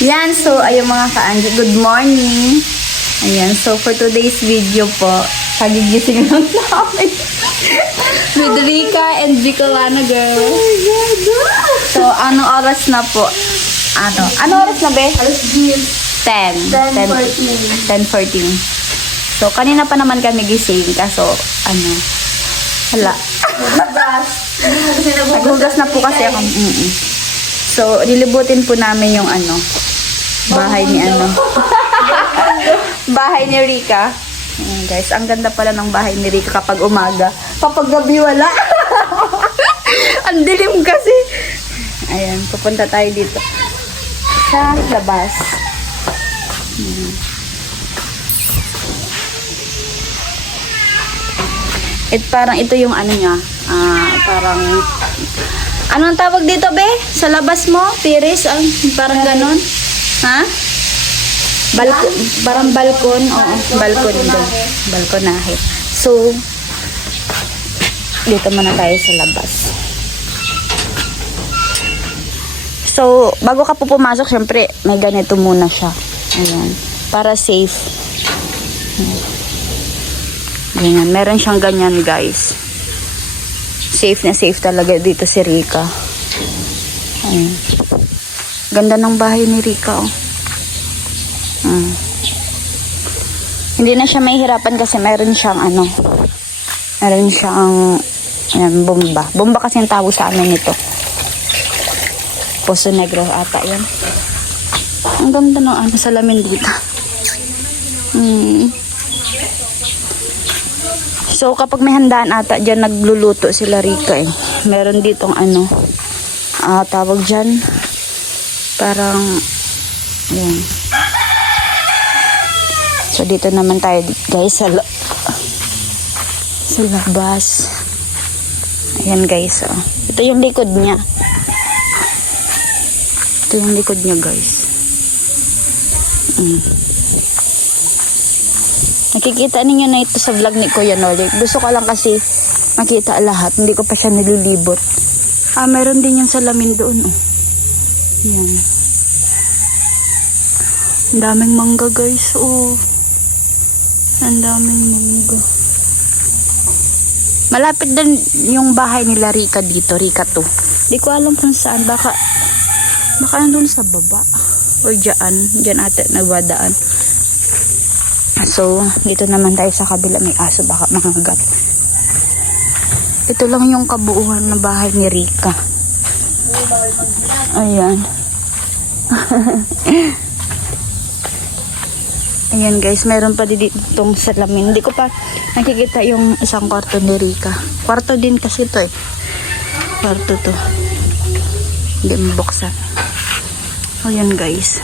Yan, so ayun mga ka-Anji, good morning. Ayan, so for today's video po, pagigising lang namin. With Rika and Bicolana girl. Oh my God! So, anong oras na po? Ano oras na, be? Alas 10. 10:14. So, kanina pa naman kami gising, kaso, wala. Naghugas na po kasi ako. So, nilibutin po namin yung bahay ni bahay ni Rika. Ayan, guys, ang ganda pala ng bahay ni Rika kapag umaga. Kapag gabi, wala. Ang dilim kasi. Ayan, pupunta tayo dito sa labas. Parang ito yung niya. Parang anong tawag dito, be? Sa labas mo? Terrace? Parang ganon? Ha? Balkon, parang balkon. Oo, balkon doon. Balkonahe. So, dito muna tayo sa labas. So, bago ka po pumasok, syempre, may ganito muna siya. Ayan. Para safe. Ganyan. Meron siyang ganyan, guys. Safe na safe talaga dito si Rika. Ayan. Ganda ng bahay ni Rika, oh. Hindi na siya mahihirapan kasi meron siyang bomba. Bomba kasi yung tawag sa amin nito. Poso Negro ata yan. Ang ganda ng salamin dito. So kapag may handaan ata dyan, nagluluto sila Rika eh. Meron ditong tawag dyan, parang yan. So dito naman tayo guys sa labas. Ayan guys, oh. Ito yung likod niya. Ito yung likod niya, guys. Nakikita ninyo na ito sa vlog ni Kuya Nolik. Gusto ko lang kasi makita lahat. Hindi ko pa siya nililibot. Meron din yung salamin doon, oh. Yan. Ang daming mangga, guys, oh. Ang daming mangga. Malapit din yung bahay nila Rika dito, Rika 2. Di ko alam kung saan, baka nandun sa baba o dyan ate nagwadaan. So dito naman tayo sa kabila, may aso baka mangagat. Ito lang yung kabuuan na bahay ni Rika. Ayan. Ayan guys, meron pa ditong salamin. Hindi ko pa nakikita yung isang kwarto ni Rika. Kwarto din kasi ito eh. Kwarto to. Hindi mabuksan. Ayan guys.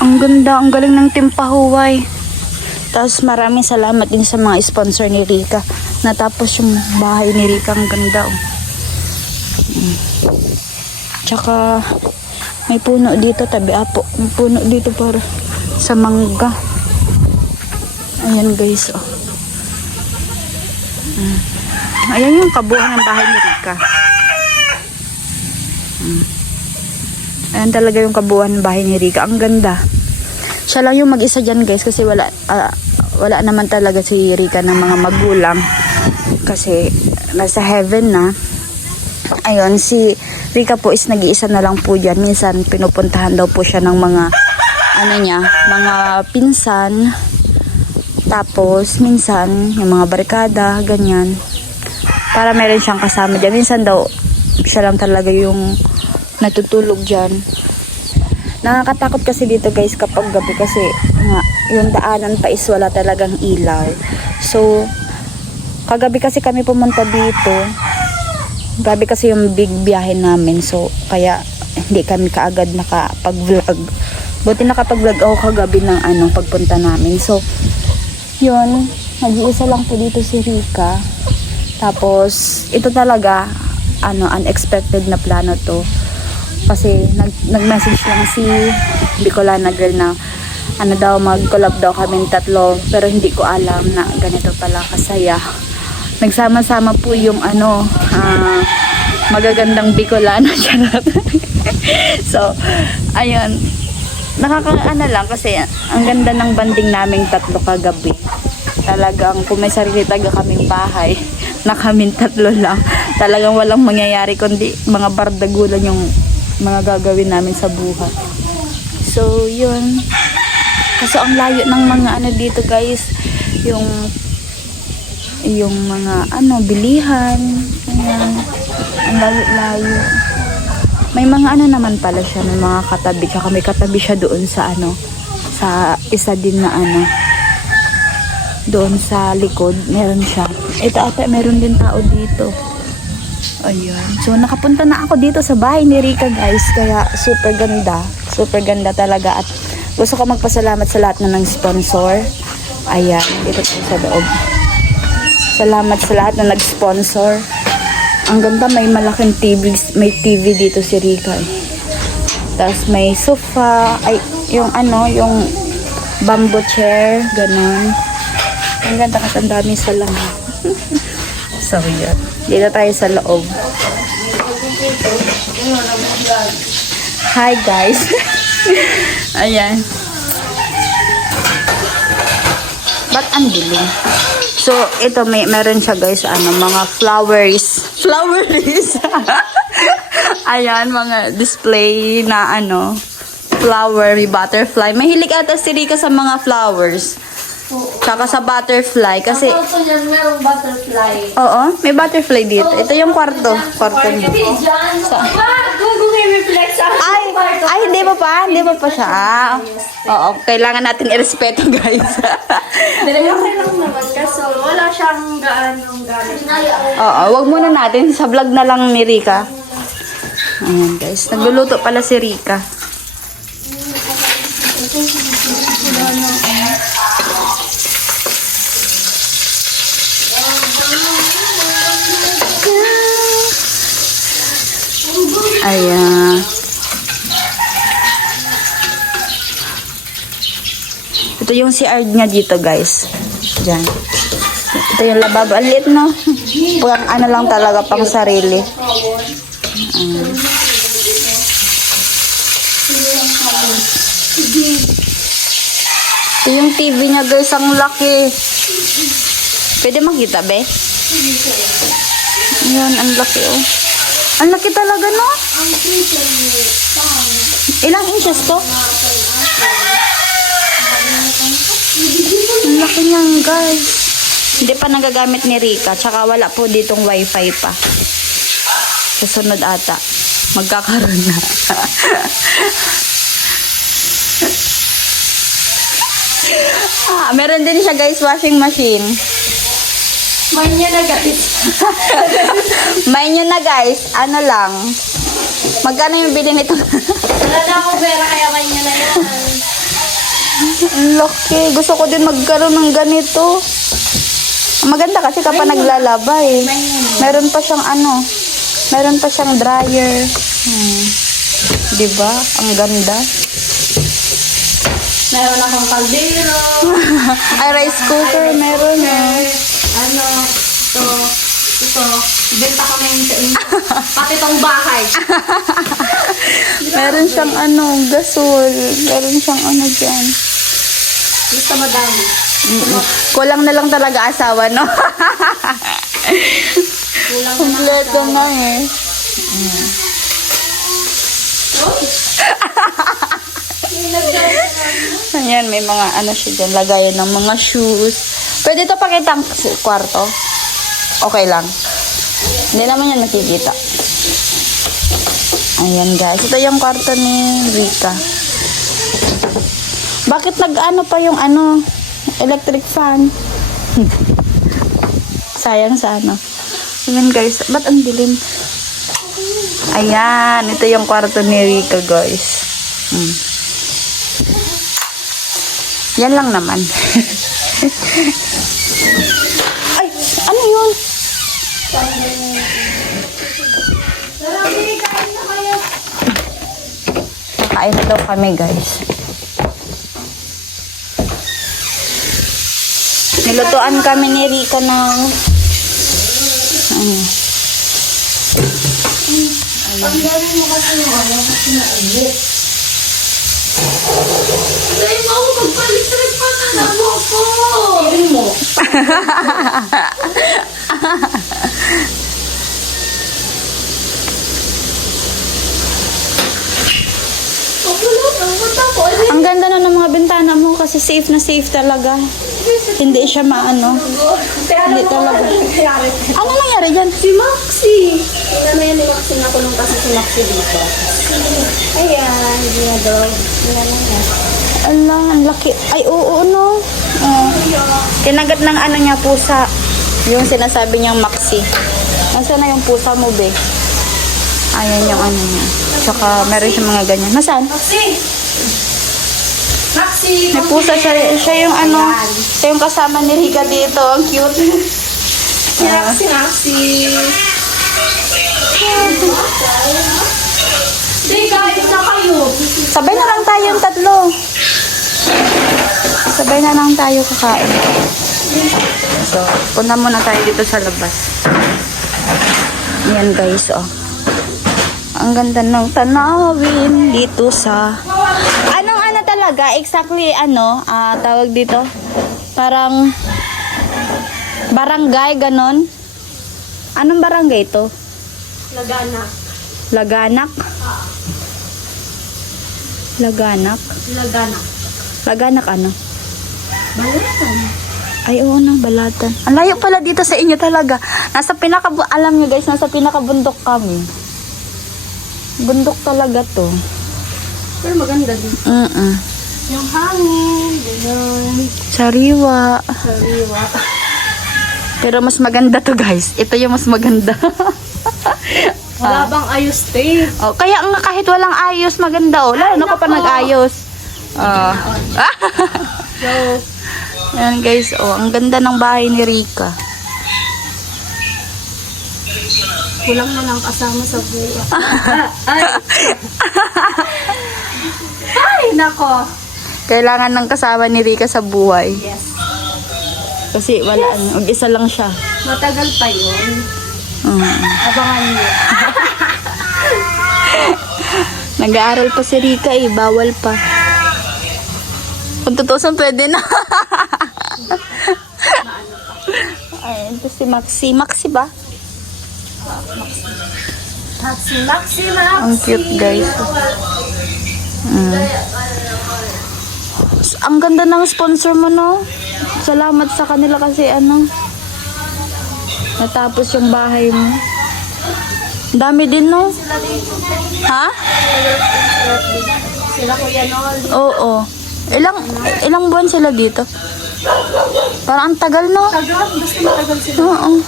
Ang ganda, ang galing ng timpahuway. Tapos maraming salamat din sa mga sponsor ni Rika. Natapos yung bahay ni Rika, ang ganda oh. Tsaka may puno dito, tabi apo. May puno dito para sa mangga. Ayan guys, oh. Ayan yung kabuuan ng bahay ni Rika. Ayan talaga yung kabuuan ng bahay ni Rika. Ang ganda. Siya lang yung mag-isa dyan guys kasi wala naman talaga si Rika ng mga magulang. Kasi nasa heaven na. Ayun, si Rika po is nag-iisa na lang po dyan. Minsan pinupuntahan daw po siya ng mga mga pinsan. Tapos minsan yung mga barkada, ganyan. Para meron siyang kasama dyan. Minsan daw siya lang talaga yung natutulog dyan. Nakakatakot kasi dito guys kapag gabi kasi yung daanan pa is wala talagang ilaw. So kagabi kasi kami pumunta dito. Gabi kasi yung big biyahe namin. So kaya hindi kami kaagad nakapag-vlog. Buti nakapag-vlog ako kagabi ng pagpunta namin. So yun, nag-iisa lang po dito si Rika. Tapos ito talaga unexpected na plano to. Kasi nag-message lang si Bicolana girl na mag-collab daw kami tatlo, pero hindi ko alam na ganito pala kasaya. Nagsama-sama po yung magagandang Bicolana, charot. So, ayun. Nakakaano lang kasi ang ganda ng banding naming tatlo kagabi. Talagang kung may sarili taga kaming bahay, na kaming tatlo lang. Talagang walang mangyayari kundi mga bardagulan yung mga gagawin namin sa buhay. So, yun. Kaso ang layo ng mga ano dito guys, yung mga ano, bilihan. Ayan. Ang layo-layo. May mga ano naman pala siya, may mga katabi. Tsaka may katabi siya doon sa ano, sa isa din na ano, doon sa likod, meron siya. Ito ata, meron din tao dito. Ayun. So, nakapunta na ako dito sa bahay ni Rica guys. Kaya, super ganda. Super ganda talaga. At gusto ko magpasalamat sa lahat na ng sponsor. Ayan, dito tayo sa loob. Salamat sa lahat na nag-sponsor. Ang ganda, may malaking TV, may TV dito si Rica eh. Tapos may sofa, ay yung ano, yung bamboo chair, ganun. Ang ganda kasi ang dami sa lahat. So yun, dito tayo sa loob. Hi guys. Ayan. Ba't ang dilim? So, ito meron siya guys, ano, mga flowers. Flowers! Ayan, mga display na ano, flowery butterfly. Mahilig ata si Rica sa mga flowers. Tsaka sa butterfly. Kasi, Ang kwarto niyan, merong butterfly. oo, may butterfly dito. Ito yung kwarto. Kwarto niya. Google reflex ang Ay, hindi pa pa? Hindi pa pa siya? Ah, oo, kailangan natin irespeto guys. Okay lang naman kaso wala siyang gaanong gamit. Oo, wag muna natin. Sa vlog na lang ni Rica. Ayan guys, nagluluto pala si Rica. Ayan. Ito yung CR niya dito guys. Diyan. Ito yung lababo. Ang liit no? Pang ano lang talaga, pang sarili. Ito yung TV niya guys. Ang laki. Pwede makita be? Ayan, ang laki oh. Ang laki talaga no? Ilang inches to? Ang laki niyan guys. Hindi pa nagagamit ni Rica. Tsaka wala po ditong wifi pa. Susunod ata. Magkakaroon na. Meron din siya guys, washing machine. May niya na guys. May nyo na guys. Ano lang. Magkano yung bili nito? Wala na akong pera kaya may niya na yan. Ang laki. Gusto ko din magkaroon ng ganito. Maganda kasi kapag naglalaba eh. Meron pa siyang ano. Meron pa siyang dryer. Diba? Ang ganda. Meron akong kaldero. Ay, rice cooker. Meron eh. Ano, ito, benta kami sa inyo. Pati tong bahay. Meron siyang ano, gasol. Meron siyang ano dyan. Gusto madami. Kulang na lang talaga asawa, no? Kulang na Kompleto nga eh. Ayan, may mga ano siya dyan. Lagayan ng mga shoes. Pwede ito pakita ang kwarto. Okay lang. Hindi naman yan nakikita. Ayan guys. Ito yung kwarto ni Rica. Bakit nag-ano pa yung ano? Electric fan. Sayang sa ano. Ayan guys. Ba't ang dilim? Ayan. Ito yung kwarto ni Rica guys. Yan lang naman. Ay, ano yun? Kain na daw kami guys. Nilutuan kami ni Rica ng Tanggalin mo kasi yung ano, kasi mainit. Dahil mo ako magpalit-rit pa na namo ko. Piling mo. Ang ganda na ng mga bintana mo kasi safe na safe talaga. Hindi siya maano. Hindi talaga. Ano nangyari dyan? Si Maxi. Tingnan mo yan ni Maxi, nakulong kasi si Maxi dito. Ayan, ginagawa. Tingnan mo yan. Allah, ang laki. Ay, oo, no. Kinagat ng ano niya, pusa. Yung sinasabi niyang Maxi. Nasaan na yung pusa mo, be? Ayan yung ano niya. Tsaka meron siya mga ganyan. Nasaan? Maxi! Maxi! May pusa siya. Siya yung ano. Siya yung kasama ni Rika dito. Ang cute. Si Maxi, Maxi. Hindi, guys, na kayo. Sabay na lang tayong tatlo. Sabay na lang tayo kakain. So, punta muna tayo dito sa labas. Yan guys, oh. Ang ganda ng tanawin dito sa... Anong ano talaga? Exactly ano? Tawag dito? Parang... Barangay, ganon? Anong barangay to? Lagana. Laganak? Laganak? Lagana. Laganak ano? Balatan. Ay, oo na, balatan. Ang layo pala dito sa inyo talaga. Alam nyo guys, nasa pinakabundok kami. Bundok talaga to. Pero maganda din. Yung hangin, ganyan. Sariwa. Sariwa. Pero mas maganda to guys. Ito yung mas maganda. Wala bang ayos, te? Oh, kaya nga kahit walang ayos, maganda oh. Lalo na ka pa nag-ayos. So, Ayan guys, oh, ang ganda ng bahay ni Rika. kulang na lang kasama sa buwan. Ay! Ay, nako. Kailangan ng kasama ni Rika sa buhay. Yes. Kasi wala, mag-isa lang siya. Matagal pa yun. Abangan niyo. Nag-aaral pa si Rika eh, bawal pa. Kung tutusan pwede na. Ay, ito si Maxi. Maxi ba? Maxi, Maxi. Ang cute guys. Ang ganda ng sponsor mo, no? Salamat sa kanila kasi ano, natapos yung bahay mo. Ang dami din, no? Ha? Sila Kuya Nol. Oo. Ilang buwan sila dito? Parang ang tagal, no? Tagal, basta matagal sila. Oo.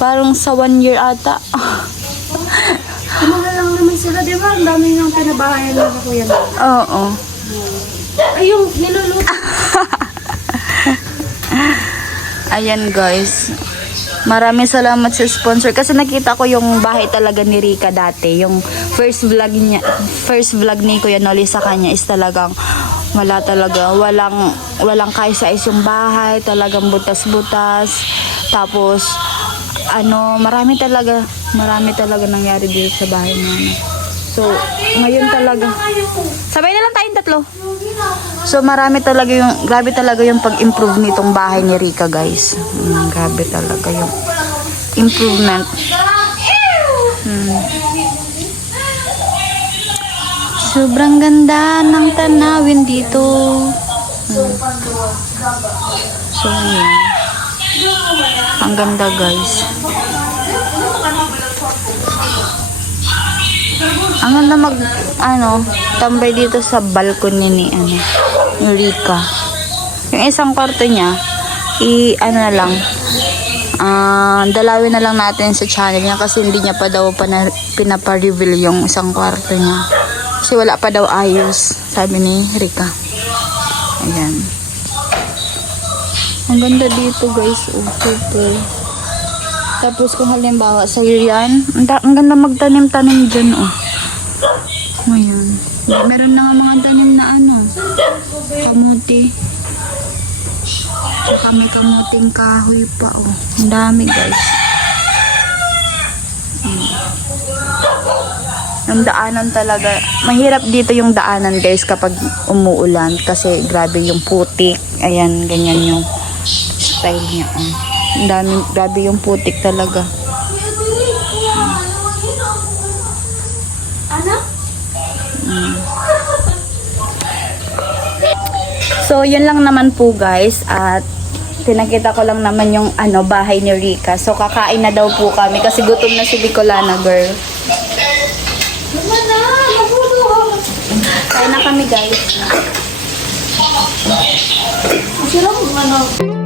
Parang sa 1 year ata. Kumahal lang naman sila, di ba? Ang dami ng pinabahayan nila Kuya Nol. Oo. Ay, yung niluluto. Ayan guys. Maraming salamat sa sponsor kasi nakita ko yung bahay talaga ni Rika dati. Yung first vlog ni Kuya Noli sa kanya is talagang wala talaga. Walang kaisa-is yung bahay. Talagang butas-butas. Tapos, marami talaga nangyari dito sa bahay namin. So, ngayon talaga. Sabay na lang tayong tatlo. So, grabe talaga yung pag-improve nitong bahay ni Rika, guys. Grabe talaga yung improvement. Sobrang ganda ng tanawin dito. So, yun. Ang ganda, guys. Ang ganda tambay dito sa balcony ni Rika. Yung isang kwarto niya, dalawin na lang natin sa channel niya kasi hindi niya pa daw pinapa-reveal yung isang kwarto niya. Kasi wala pa daw ayos, sabi ni Rika. Ayan. Ang ganda dito, guys. Oh, super. Tapos kung halimbawa sa'yo yan, ang ganda magtanim-tanim dyan, oh. Ayan. Meron na nga mga tanim na kamuti. Saka may kamuting kahoy pa, oh. Ang dami, guys. Yung daanan talaga, mahirap dito yung daanan guys kapag umuulan kasi grabe yung putik. Ayan, ganyan yung style niya. Oh. Ang dami, grabe yung putik talaga. Ano? So, yun lang naman po guys at pinakita ko lang naman yung bahay ni Rica. So, kakain na daw po kami kasi gutom na si Bicolana girl. Naman na! Magulo! Kain na kami guys. Ang sarap, ano?